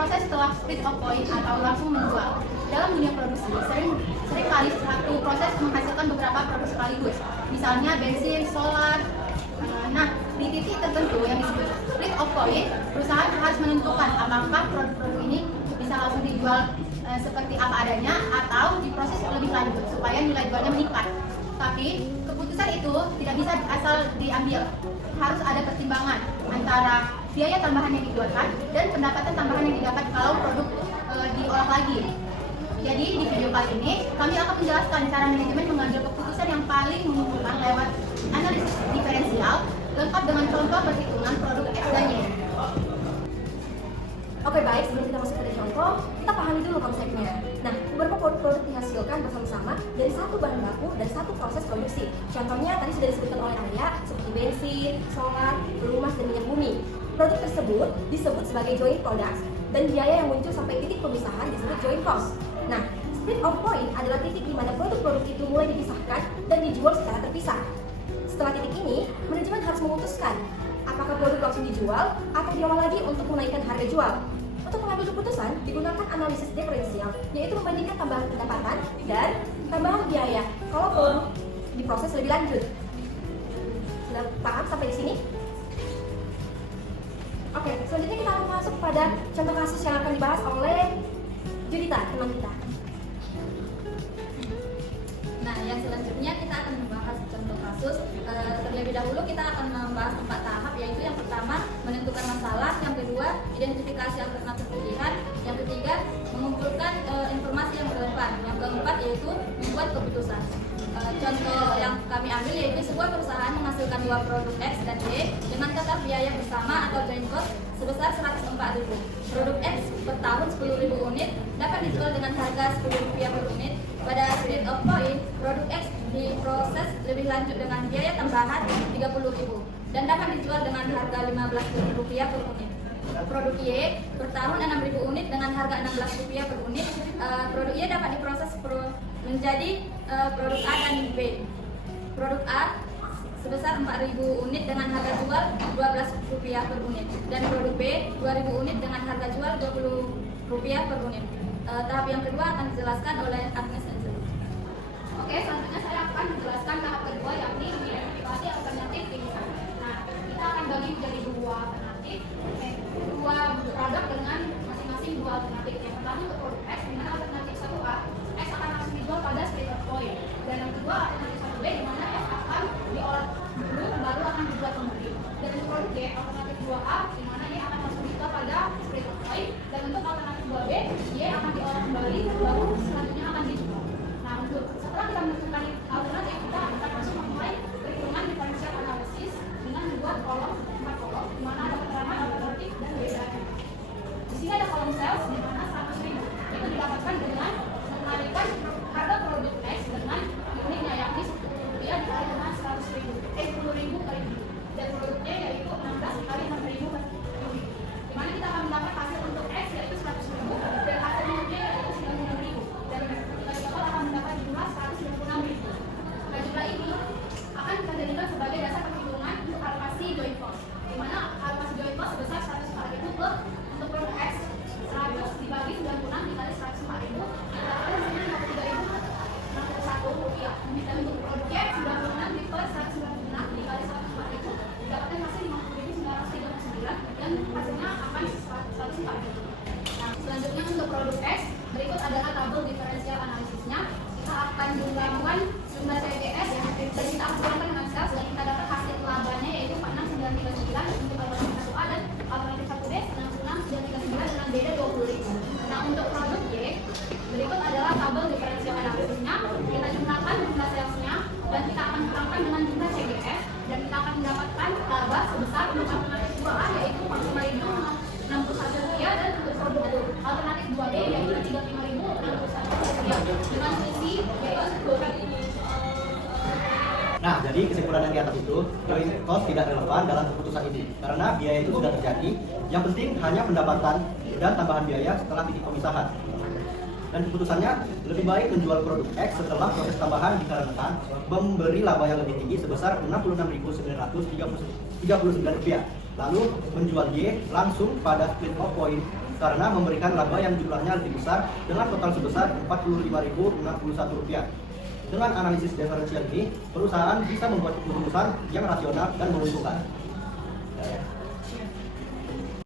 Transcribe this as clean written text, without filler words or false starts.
proses setelah split of point atau langsung menjual. Dalam dunia produksi, sering kali satu proses menghasilkan beberapa produk sekaligus. Misalnya bensin, solar. Nah, di titik tertentu yang disebut split of point, perusahaan harus menentukan apakah produk-produk ini bisa langsung dijual seperti apa adanya atau diproses lebih lanjut supaya nilai jualnya meningkat. Tapi keputusan itu tidak bisa asal diambil. Harus ada pertimbangan antara biaya tambahan yang dikeluarkan dan pendapatan tambahan yang didapat kalau produk diolah lagi. Jadi di video kali ini kami akan menjelaskan cara manajemen mengambil keputusan yang paling menguntungkan lewat analisis diferensial lengkap dengan contoh perhitungan produk X dan Y. Oke, baik, sebelum kita masuk pada contoh, kita pahami dulu konsepnya. Nah, beberapa produk dihasilkan bersama-sama dari satu bahan baku dan satu proses produksi. Contohnya tadi sudah disebutkan oleh Arya, seperti bensin, solar, pelumas, dan minyak bumi. Produk tersebut disebut sebagai joint products dan biaya yang muncul sampai titik pemisahan disebut joint cost. Nah, split of point adalah titik di mana produk-produk itu mulai dipisahkan dan dijual secara terpisah. Setelah titik ini, manajemen harus memutuskan apakah produk langsung dijual atau diolah lagi untuk menaikkan harga jual. Untuk mengambil keputusan, digunakan analisis diferensial, yaitu membandingkan tambahan pendapatan dan tambahan biaya kalau produk diproses lebih lanjut. Sudah paham sampai di sini? Oke, selanjutnya kita akan masuk pada contoh kasus yang akan dibahas oleh Judita, teman kita. Nah, yang selanjutnya kita akan membahas contoh kasus. Terlebih dahulu kita akan membahas 4 tahap, yaitu yang pertama menentukan masalah, yang kedua identifikasi alternatif pilihan, yang ketiga mengumpulkan informasi yang relevan, yang keempat yaitu membuat keputusan. Contoh yang kami ambil yaitu sebuah perusahaan menghasilkan 2 produk X dan Y dengan total biaya bersama atau joint cost sebesar 104.000. Produk X per tahun 10.000 unit dapat dijual dengan harga Rp10 per unit. Pada split of point, produk X diproses lebih lanjut dengan biaya tambahan 30.000 dan dapat dijual dengan harga Rp15.000 per unit. Produk Y per tahun 6.000 unit dengan harga Rp16 per unit. Produk Y dapat diproses menjadi produk A dan B. Produk A sebesar 4.000 unit dengan harga jual Rp12 per unit dan produk B 2.000 unit dengan harga jual Rp20 per unit. Tahap yang kedua akan dijelaskan oleh Agnes Angel. Oke, selanjutnya saya akan menjelaskan tahap kedua, yakni identifikasi alternatif pilihan. Nah, kita akan bagi menjadi dua alternatif, dua produk dengan masing-masing dua alternatif. Yang pertama untuk produk X, di mana alternatif 1A, X akan langsung dijual pada split of point. Dan yang kedua alternatif 1B, di mana X akan diolah dulu baru akan dijual kembali. Dan untuk produk Y, alternatif 2A, di mana Y akan langsung dijual pada split of point. Dan untuk alternatif 2B, Y akan diolah kembali baru selanjutnya akan dijual. Nah, setelah kita menentukan alternatif, kita akan langsung memulai perhitungan diferensial analisis dengan membuat kolom, 4 kolom, di mana ada keterangan alternatif dan bedanya. Di sini ada kolom sales di mana 100.000 itu didapatkan dengan mengalihkan harga produk X dengan unitnya, yakni Rp10 dikali dengan 100.000, 10.000 kali ini. Dan produknya yaitu 16 dikali 6.000 per unit. Di mana kita akan mendapat hasil untuk X yaitu 100.000 dan hasil unitnya yaitu 96.000. Dan kita total akan mendapat jumlah 196.000. Nah, jumlah ini akan kita jadikan sebagai dasar perhitungan untuk alokasi joint cost, di mana alokasi joint cost sebesar 104.000 per untuk produk X 100 dibagi 96 dikali 104.000 didapatkan hasilnya Rp51. Dan untuk produk Y 96 per 196 dikali 104.000 didapatkan hasil Rp50.939 dan hasilnya akan 104.000. Nah, selanjutnya untuk produk X, berikut adalah tabel diferensial analisisnya. Kita akan menggabungkan jumlah CGS dan kita akan dengan sales dan kita dapat hasil labanya yaitu 46.939 untuk alternatif 1A dan alternatif 1B 66.939 dengan beda 20.000. Nah, untuk produk Y, berikut adalah tabel diferensial analisisnya. Kita jumlahkan jumlah salesnya dan kita akan kurangkan dengan jumlah CGS dan kita akan mendapatkan laba sebesar untuk alternatif 2A yaitu Rp45.061 dan untuk produk alternatif 2D yaitu Rp35.061 dengan selisih yaitu 2.000. Nah, jadi kesimpulan yang di atas itu, joint cost tidak relevan dalam keputusan ini karena biaya itu sudah terjadi. Yang penting hanya pendapatan dan tambahan biaya setelah titik pemisahan. Dan keputusannya lebih baik menjual produk X setelah proses tambahan dikarenakan memberi laba yang lebih tinggi sebesar Rp66.939, lalu menjual Y langsung pada split of point karena memberikan laba yang jumlahnya lebih besar dengan total sebesar Rp45.061. Dengan analisis diferensial ini, perusahaan bisa membuat keputusan yang rasional dan menguntungkan. Ya.